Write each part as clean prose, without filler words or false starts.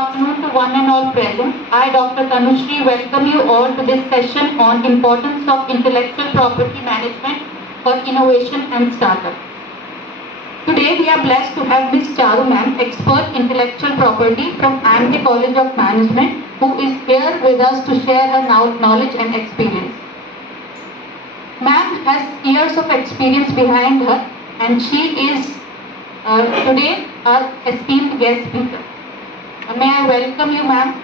Afternoon to one and all present. I, Dr. Tanushri, welcome you all to this session on importance of intellectual property management for innovation and startup. Today we are blessed to have Ms. Charu ma'am, expert intellectual property from IMT College of Management, who is here with us to share her knowledge and experience. Ma'am has years of experience behind her, and she is today our esteemed guest speaker. May I welcome you, ma'am.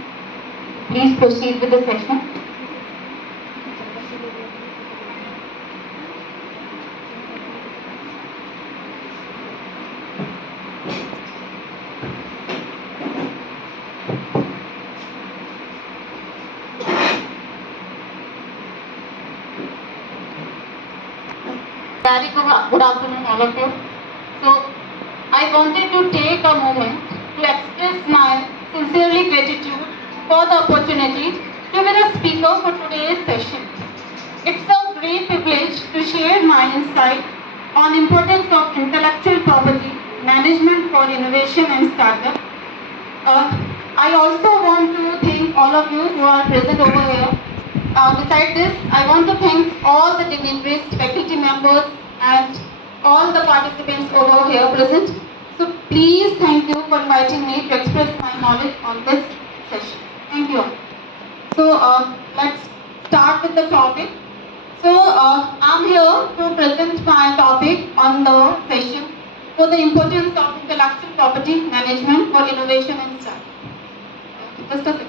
Please proceed with the session. Very good afternoon, all of you. So, I wanted to take a moment to express my sincerely gratitude for the opportunity to be the speaker for today's session. It's a great privilege to share my insight on importance of intellectual property management for innovation and startup. I also want to thank all of you who are present over here. Besides this, I want to thank all the dignitaries, faculty members, and all the participants over here present. So please thank you for inviting me to express my knowledge on this session. Thank you. So let's start with the topic. So I'm here to present my topic on the session for the importance of intellectual property management for innovation and startup. Just a second.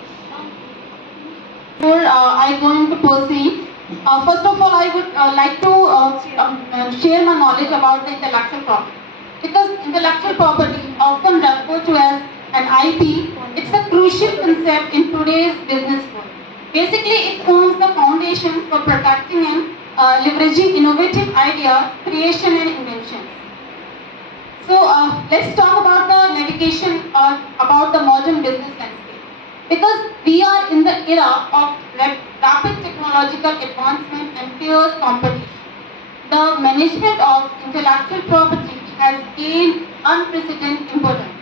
Before I going to proceed, first of all, I would like to share my knowledge about the intellectual property. Because intellectual property, often referred to as an IP, it's a crucial concept in today's business world. Basically, it forms the foundation for protecting and leveraging innovative ideas, creation and invention. So let's talk about the navigation about the modern business landscape. Because we are in the era of rapid technological advancement and fierce competition, the management of intellectual property has gained unprecedented importance.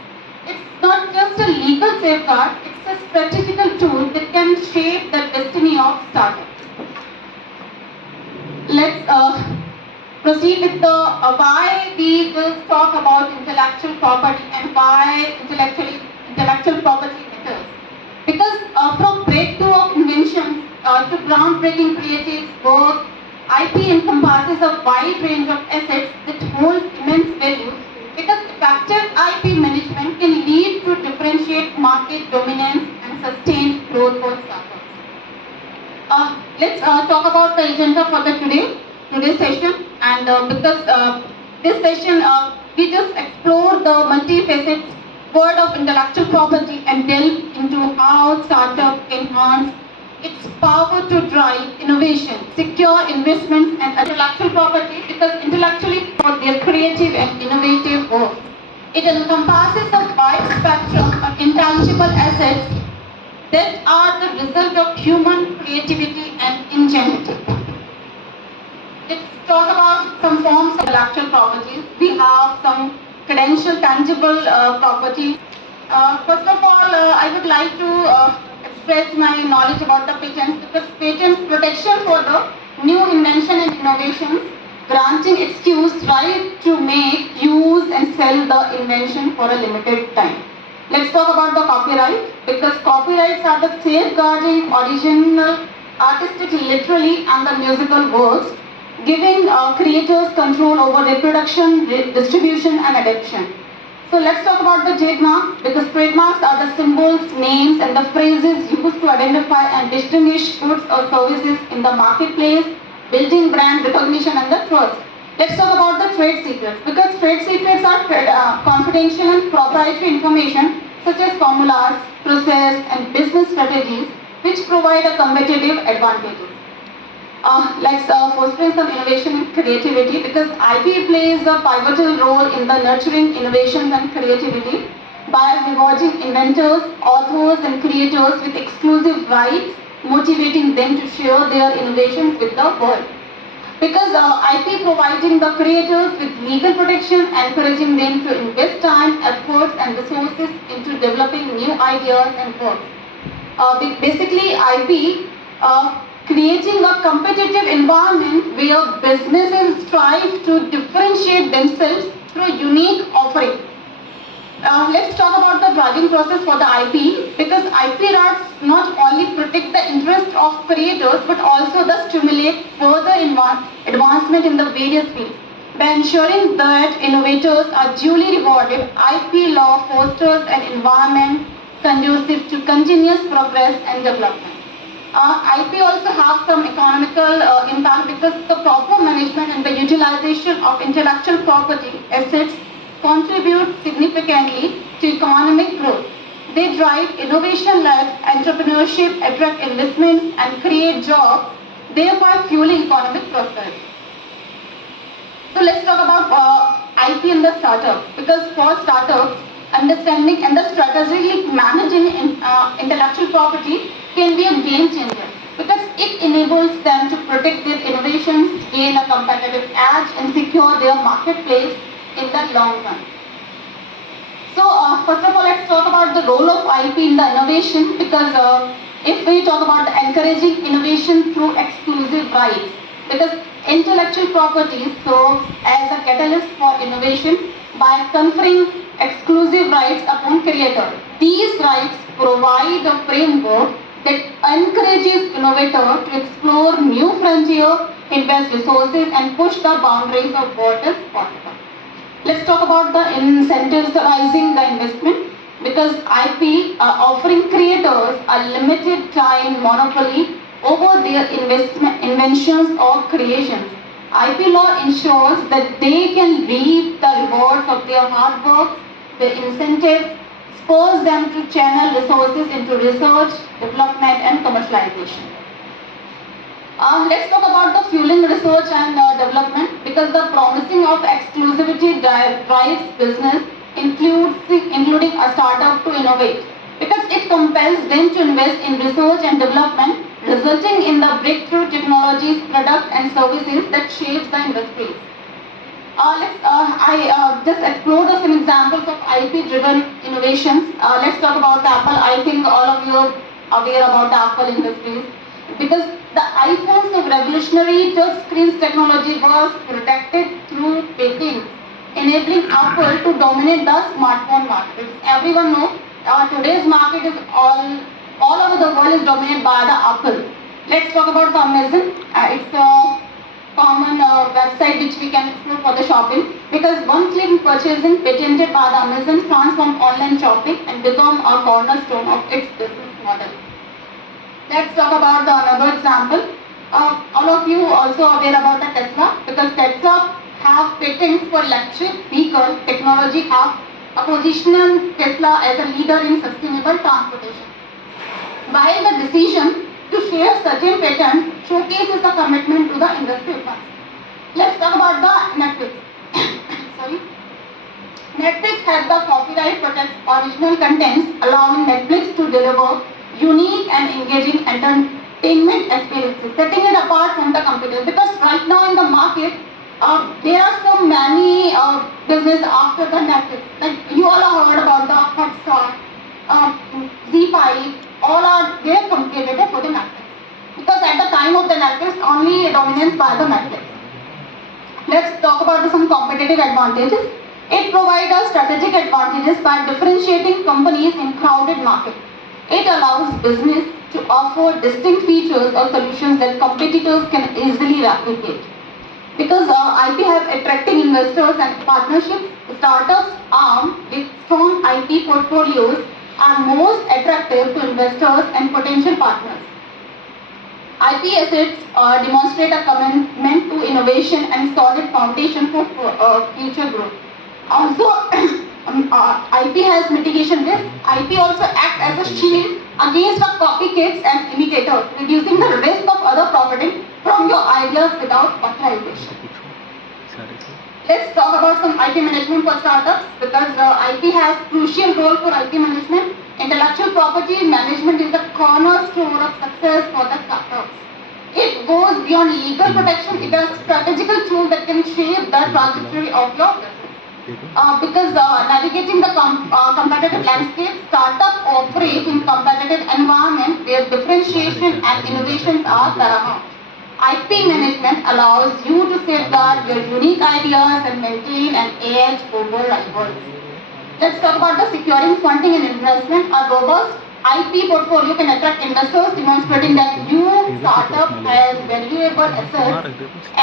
It's not just a legal safeguard, it's a strategical tool that can shape the destiny of startups. Let's proceed with the why we will talk about intellectual property and why intellectual property matters. Because from breakthrough of inventions to groundbreaking creative work, IP encompasses a wide range of assets that hold immense value, because effective IP management can lead to differentiate market dominance and sustained growth for startups. Let's talk about the agenda for today's session, and because this session we just explore the multifaceted world of intellectual property and delve into how startup enhance its power to drive innovation, secure investments and intellectual property, because intellectually for their creative and innovative work. It encompasses a wide spectrum of intangible assets that are the result of human creativity and ingenuity. Let's talk about some forms of intellectual properties. We have some credential tangible property. First of all, I would like to express my knowledge about the patents, because patents protection for the new invention and innovations, granting excuse right to make, use and sell the invention for a limited time. Let's talk about the copyright, because copyrights are the safeguarding original artistic, literally and the musical works, giving creators control over reproduction, distribution and adaptation. So let's talk about the trademarks, because trademarks are the symbols, names and the phrases used to identify and distinguish goods or services in the marketplace, building brand recognition and the trust. Let's talk about the trade secrets, because trade secrets are confidential and proprietary information such as formulas, process and business strategies which provide a competitive advantage. Let's fostering some innovation and creativity, because IP plays a pivotal role in the nurturing innovations and creativity by rewarding inventors, authors and creators with exclusive rights, motivating them to share their innovations with the world. Because IP providing the creators with legal protection, encouraging them to invest time, efforts and resources into developing new ideas and works. Basically, IP creating a competitive environment where businesses strive to differentiate themselves through unique offering. Let's talk about the driving process for the IP, because IP rights not only protect the interest of creators but also stimulate further advancement in the various fields. By ensuring that innovators are duly rewarded, IP law fosters an environment conducive to continuous progress and development. IP also have some economical impact, because the proper management and the utilization of intellectual property assets contribute significantly to economic growth. They drive innovation-led entrepreneurship, attract investments and create jobs, thereby fueling economic prosperity. So let's talk about IP in the startup, because for startups, understanding and strategically managing intellectual property can be a game changer, because it enables them to protect their innovations, gain a competitive edge and secure their marketplace in the long run. So first of all, let's talk about the role of IP in the innovation, because if we talk about encouraging innovation through exclusive rights, because intellectual property serves as a catalyst for innovation by conferring exclusive rights upon creators. These rights provide a framework that encourages innovators to explore new frontiers, invest resources and push the boundaries of what is possible. Let's talk about the incentivizing the investment, because IP offering creators a limited time monopoly over their inventions or creations. IP law ensures that they can reap the rewards of their hard work. The incentive spurs them to channel resources into research, development and commercialization. Let's talk about the fueling research and development, because the promising of exclusivity drives business, including a startup to innovate, because it compels them to invest in research and development, resulting in the breakthrough technologies, products and services that shapes the industry. I just explored some examples of IP-driven innovations. Let's talk about Apple. I think all of you are aware about Apple Industries, because the iPhone's revolutionary touchscreen technology was protected through patents, enabling Apple to dominate the smartphone market. Everyone knows today's market is all over the world is dominated by the Apple. Let's talk about the Amazon. It's a common website which we can explore for the shopping, because one-click purchasing patented by the Amazon transformed online shopping and become a cornerstone of its business model. Let's talk about another example. All of you also aware about the Tesla, because Tesla have patents for electric vehicle technology, have positioned Tesla as a leader in sustainable transportation. While the decision to share certain patents showcases a commitment to the industry advance. Let's talk about the Netflix. Sorry. Netflix has the copyright protects original contents, allowing Netflix to deliver unique and engaging entertainment experiences, setting it apart from the competitors. Because right now in the market, there are so many business after the Netflix. Like you all have heard about the Hotstar, ZEE5, all are their competitor for the Netflix. Because at the time of the Netflix, only dominance by the Netflix. Let's talk about some competitive advantages. It provides strategic advantages by differentiating companies in crowded markets. It allows business to offer distinct features or solutions that competitors can easily replicate. Because IP have attracting investors and partnerships, startups armed with strong IP portfolios are most attractive to investors and potential partners. IP assets demonstrate a commitment to innovation and solid foundation for future growth. Also, IP has mitigation risk. IP also acts as a shield against the copycats and imitators, reducing the risk of other profiting from your ideas without authorization. Let's talk about some IP management for startups, because IP has crucial role for IP management. Intellectual property management is the cornerstone of success for the startups. It goes beyond legal protection. It is a strategical tool that can shape the trajectory of your business. Because navigating the competitive landscape, startups operate in competitive environment where differentiation and innovations are paramount. IP management allows you to safeguard your unique ideas and maintain an edge over rivals. Let's talk about the securing funding and investment. A robust IP portfolio can attract investors, demonstrating that your startup has valuable assets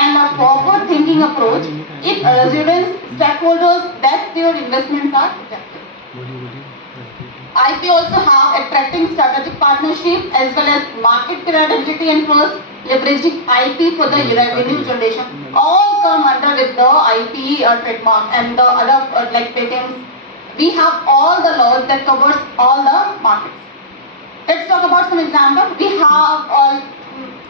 and a forward-thinking approach. It assures stakeholders that their investments are protected. IP also have attracting strategic partnership as well as market credibility and trust, leveraging IP for the revenue generation. All come under with the IP trademark and the other like patents. We have all the laws that covers all the markets. Let's talk about some examples. We have all,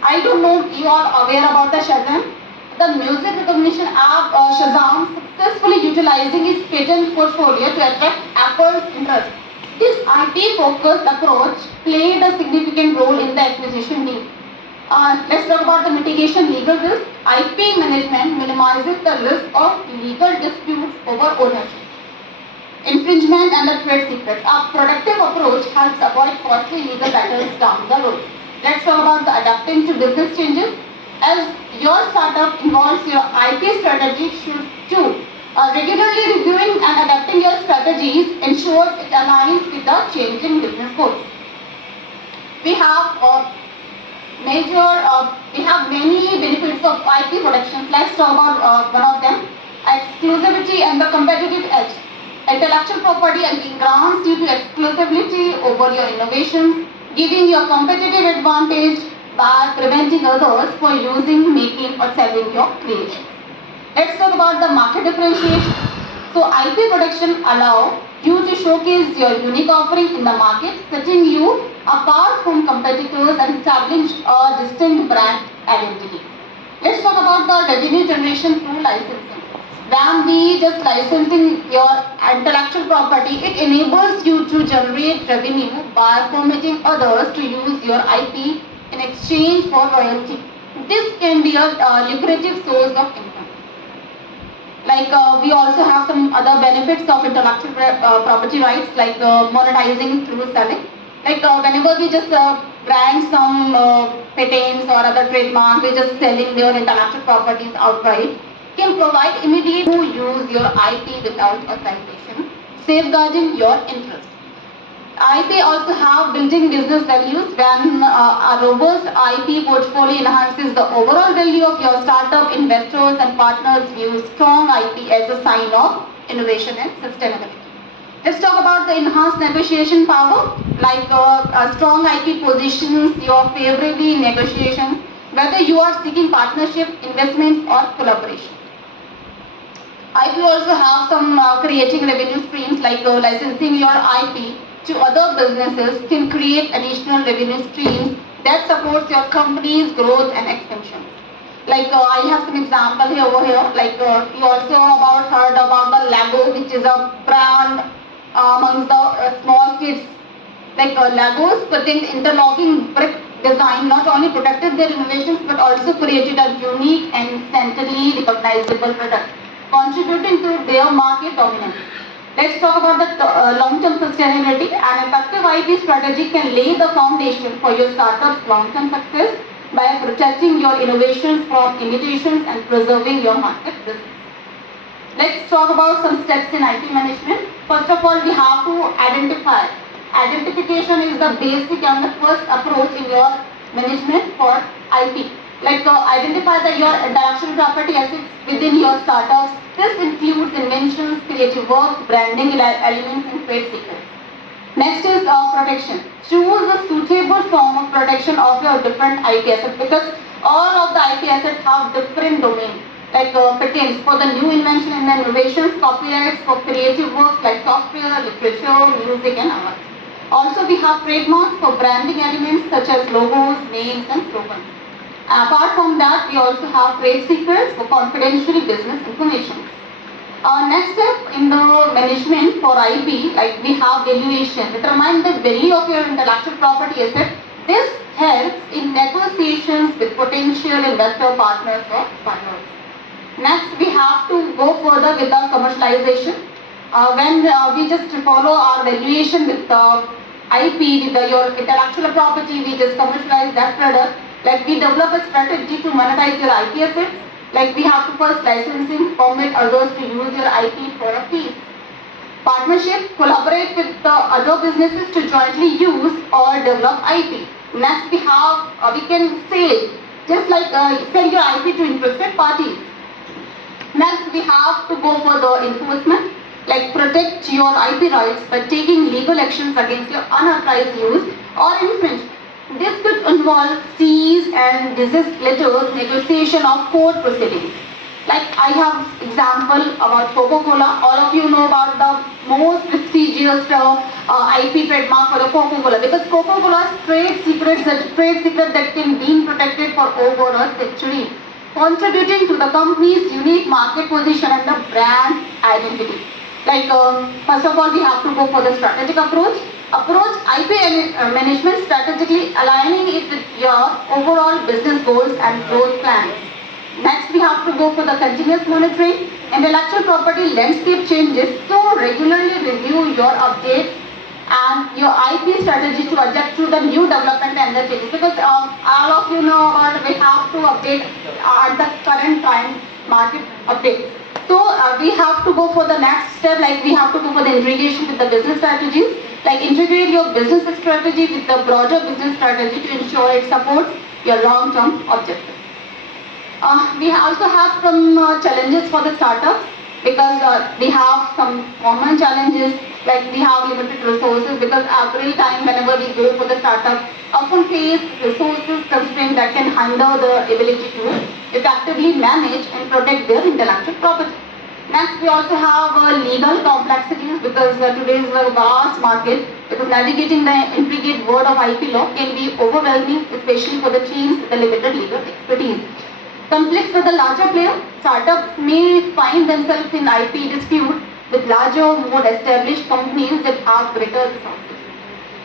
I don't know you are aware about the Shazam. The music recognition app Shazam successfully utilizing its patent portfolio to attract Apple's interest. This IP focused approach played a significant role in the acquisition deal. Let's talk about the mitigation legal risk. IP management minimizes the risk of legal disputes over ownership, infringement and the trade secrets. A productive approach helps avoid costly legal battles down the road. Let's talk about the adapting to business changes. As your startup involves your IP strategy should too. Regularly reviewing and adapting your strategies ensures it aligns with the changing business goals. We have we have many benefits of IP protection. Let's talk about one of them: exclusivity and the competitive edge. Intellectual property grants you to exclusivity over your innovations, giving you a competitive advantage by preventing others from using, making or selling your creation. Let's talk about the market differentiation. So IP protection allow you to showcase your unique offering in the market, setting you apart from competitors and establish a distinct brand identity. Let's talk about the revenue generation through licensing. When we just licensing your intellectual property, it enables you to generate revenue by permitting others to use your IP in exchange for royalty. This can be a lucrative source of income. Like we also have some other benefits of intellectual property rights, like monetizing through selling. Like whenever we just grant some patents or other trademarks, we're just selling their intellectual properties outright, can provide immediate to use your IP without authorization, safeguarding your interest. IP also have building business values. When a robust IP portfolio enhances the overall value of your startup, investors and partners view strong IP as a sign of innovation and sustainability. Let's talk about the enhanced negotiation power. Like a strong IP positions your favorably in negotiations, whether you are seeking partnership, investments or collaboration. IP also have some creating revenue streams, like licensing your IP to other businesses can create additional revenue streams that supports your company's growth and expansion. Like I have some example here over here. Like you also heard about the Lego, which is a brand amongst the small kids. Like Legos patent interlocking brick design not only protected their innovations but also created a unique and instantly recognizable product, contributing to their market dominance. Let's talk about the long-term sustainability. An effective IP strategy can lay the foundation for your startup's long-term success by protecting your innovations from imitations and preserving your market business. Let's talk about some steps in IP management. First of all, we have to identify. Identification is the basic and the first approach in your management for IP. Like identify your intellectual property assets within your startups. This includes inventions, creative works, branding elements and trade secrets. Next is protection. Choose a suitable form of protection of your different IP assets, because all of the IP assets have different domains. Like patents for the new invention and innovations, copyrights for creative works like software, literature, music and art. Also we have trademarks for branding elements such as logos, names and slogans. Apart from that, we also have trade secrets for confidential business information. Next step in the management for IP, like we have valuation. Determine the value of your intellectual property asset This helps in negotiations with potential investor partners or funders. Next, we have to go further with the commercialization. When we just follow our valuation with the IP, with your intellectual property, we just commercialize that product. Like we develop a strategy to monetize your IP assets. Like we have to first licensing, permit others to use your IP for a fee. Partnership, collaborate with the other businesses to jointly use or develop IP. Next, we can sell, just like sell your IP to interested parties. Next, we have to go for the enforcement, like protect your IP rights by taking legal actions against your unauthorized use or infringement. This could involve cease and desist letters, negotiation of court proceedings. Like I have example about Coca-Cola. All of you know about the most prestigious IP trademark for the Coca-Cola, because Coca-Cola's trade secret that can be protected for over a century, contributing to the company's unique market position and the brand identity. Like first of all, we have to go for the strategic approach. Approach IP management strategically, aligning it with your overall business goals and growth plans. Next, we have to go for the continuous monitoring. Intellectual property landscape changes, so regularly review your updates and your IP strategy to adjust to the new development and the changes. Because all of you know about we have to update at the current time market updates. So we have to go for the next step, like we have to go for the integration with the business strategies. Like integrate your business strategy with the broader business strategy to ensure it supports your long-term objectives. We also have some challenges for the startups, because we have some common challenges, like we have limited resources, because every time whenever we go for the startup, often face resources constraints that can hinder the ability to effectively manage and protect their intellectual property. Next, we also have legal complexities, because today is a vast market, because navigating the intricate world of IP law can be overwhelming, especially for the teams with the limited legal expertise. Conflicts with the larger player. Startups may find themselves in IP disputes with larger, more established companies that have greater resources.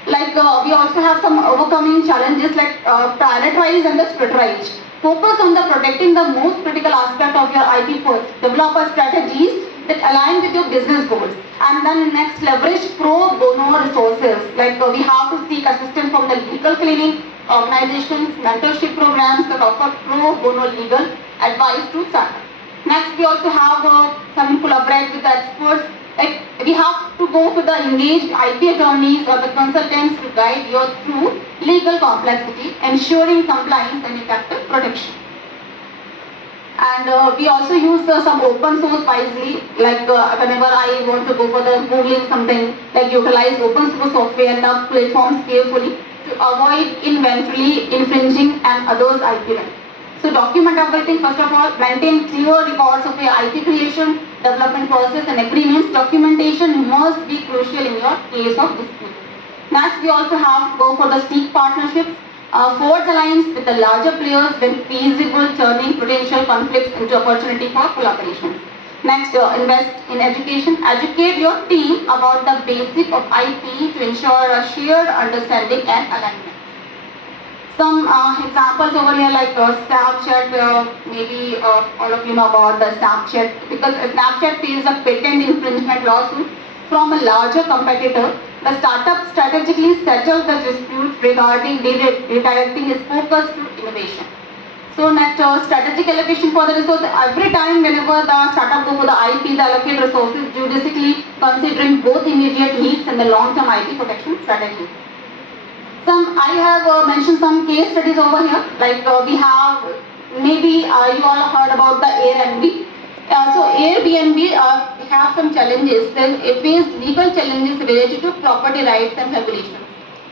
Like we also have some overcoming challenges, like prioritize and the strategize. Focus on the protecting the most critical aspect of your IP first. Develop a strategies that align with your business goals. And then next, leverage pro bono resources. Like we have to seek assistance from the legal clinic, organizations, mentorship programs that offer pro bono legal advice to startups. Next, we also have some collaborate with the experts. Like we have to go to the engaged IP attorneys or the consultants to guide you through legal complexity, ensuring compliance and effective protection. And we also use some open source wisely, like whenever I want to go for the Googling something, like utilize open source software and the platforms carefully to avoid inventory infringing and others' IP rights. So document everything. First of all, maintain clear records of your IP creation, development process and agreements. Documentation must be crucial in your case of dispute. Next, we also have to go for the seek partnerships. Forge alliance with the larger players when feasible, turning potential conflicts into opportunity for collaboration. Next, invest in education. Educate your team about the basic of IP to ensure a shared understanding and alignment. Some examples over here, like Snapchat, maybe all of you know about the Snapchat, because Snapchat faces a patent infringement lawsuit from a larger competitor. The startup strategically settles the dispute regarding redirecting its focus to innovation. So next, strategic allocation for the resources. Every time whenever the startup go for the IP, they allocate resources judiciously, considering both immediate needs and the long-term IP protection strategy. I have mentioned some case studies over here, like we have, maybe you all heard about the Airbnb. So Airbnb have some challenges. Then it face legal challenges related to property rights and regulations.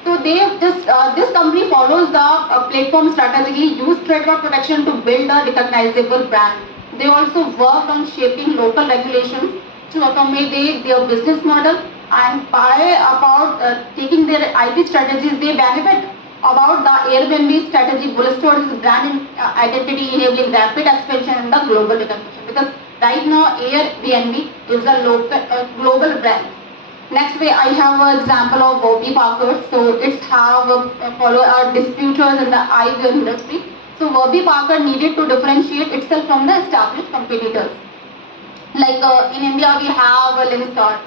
So they just this company follows the platform strategy, use trademark protection to build a recognizable brand. They also work on shaping local regulations to accommodate their business model, and by about taking their IP strategies, they benefit about the Airbnb strategy bolsters its brand identity, enabling rapid expansion in the global recognition. Because right now Airbnb is a global brand. Next way I have an example of Warby Parker. So it's have follow distributors in the eyewear industry. So Warby Parker needed to differentiate itself from the established competitors. Like in India we have a Linstar,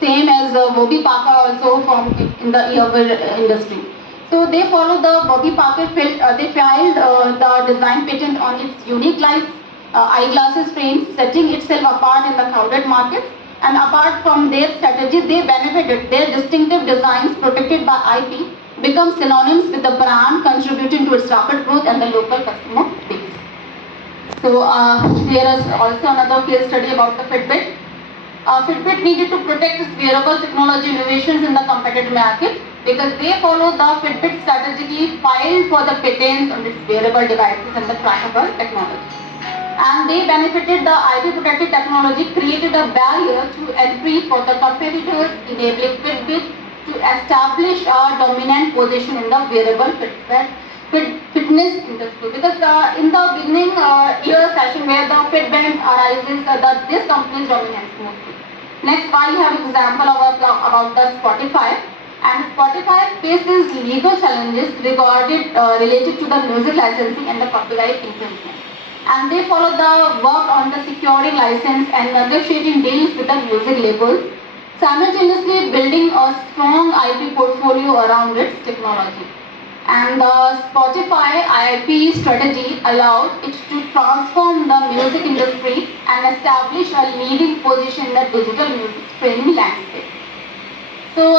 same as Warby Parker also from in the eyewear industry. So they follow the Warby Parker they filed the design patent on its unique light eyeglasses frame, setting itself apart in the crowded markets. And apart from their strategy, they benefited. Their distinctive designs protected by IP become synonyms with the brand, contributing to its rapid growth and the local customer base. So there is also another case study about the Fitbit. Fitbit needed to protect its wearable technology innovations in the competitive market because they follow the Fitbit strategy, filed for the patents on its wearable devices and the trackable technology. And they benefited the IP protected technology, created a barrier to entry for the competitors, enabling Fitbit to establish a dominant position in the wearable fitness industry. Because in the beginning year session where the Fitbit arises, this company's dominance mostly. Next, I have example about the Spotify. And Spotify faces legal challenges related to the music licensing and the copyright infringement. And they follow the work on the securing license and negotiating deals with the music labels, simultaneously building a strong IP portfolio around its technology. And the Spotify IP strategy allowed it to transform the music industry and establish a leading position in the digital music streaming landscape. So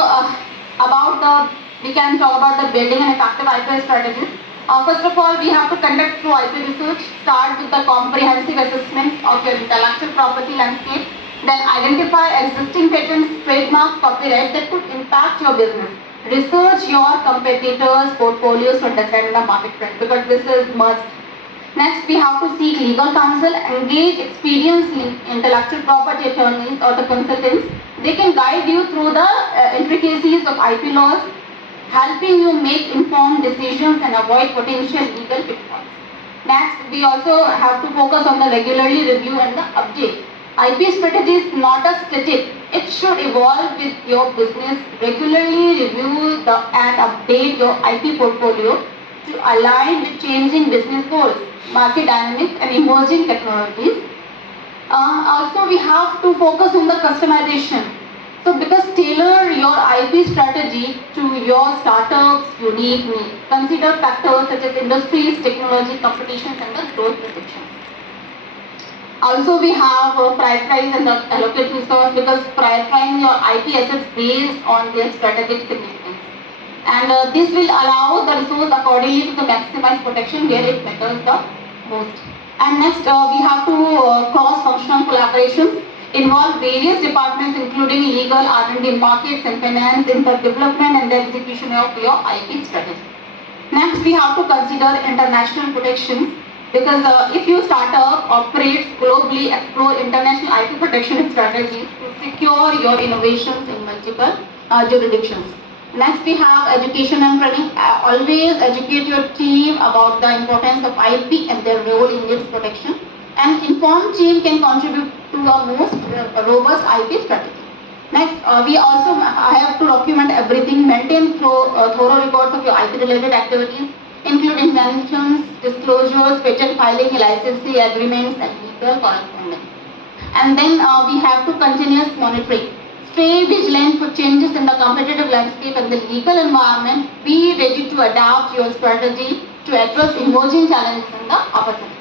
we can talk about the building an effective IP strategy. First of all, we have to conduct through IP research, start with the comprehensive assessment of your intellectual property landscape, then identify existing patents, trademarks, copyright that could impact your business. Research your competitors' portfolios to understand the market trend because this is must. Next, we have to seek legal counsel, engage experienced intellectual property attorneys or the consultants. They can guide you through the intricacies of IP laws, helping you make informed decisions and avoid potential legal pitfalls. Next, we also have to focus on the regularly review and the update. IP strategy is not a static. It should evolve with your business. Regularly review and update your IP portfolio to align with changing business goals, market dynamics and emerging technologies. Also, we have to focus on the customization. So because tailor your IP strategy to your startup's unique need. Consider factors such as industries, technology, competitions and the growth projections. Also, we have prioritize and allocate resource because prioritizing your IP assets based on their strategic significance. And this will allow the resource accordingly to maximize protection where it matters the most. And next, we have to cross-functional collaboration. Involve various departments including legal, R&D, markets and finance in the development and the execution of your IP strategy. Next, we have to consider international protection because if your startup operates globally, explore international IP protection strategies to secure your innovations in multiple jurisdictions. Next, we have education and training. Always educate your team about the importance of IP and their role in its protection. An informed team can contribute to a most robust IP strategy. Next, I have to document everything, maintain thorough records of your IP related activities, including inventions, disclosures, patent filing, licensing agreements, and legal correspondence. And then we have to continuous monitoring. Stay vigilant for changes in the competitive landscape and the legal environment. Be ready to adapt your strategy to address emerging challenges and the opportunities.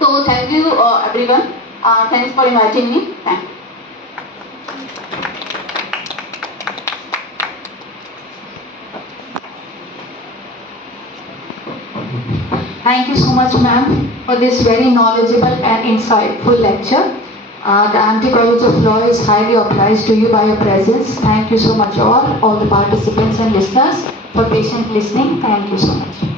So thank you everyone. Thanks for inviting me. Thank you. Thank you so much, ma'am, for this very knowledgeable and insightful lecture. The Amity College of Law is highly obliged to you by your presence. Thank you so much all the participants and listeners for patient listening. Thank you so much.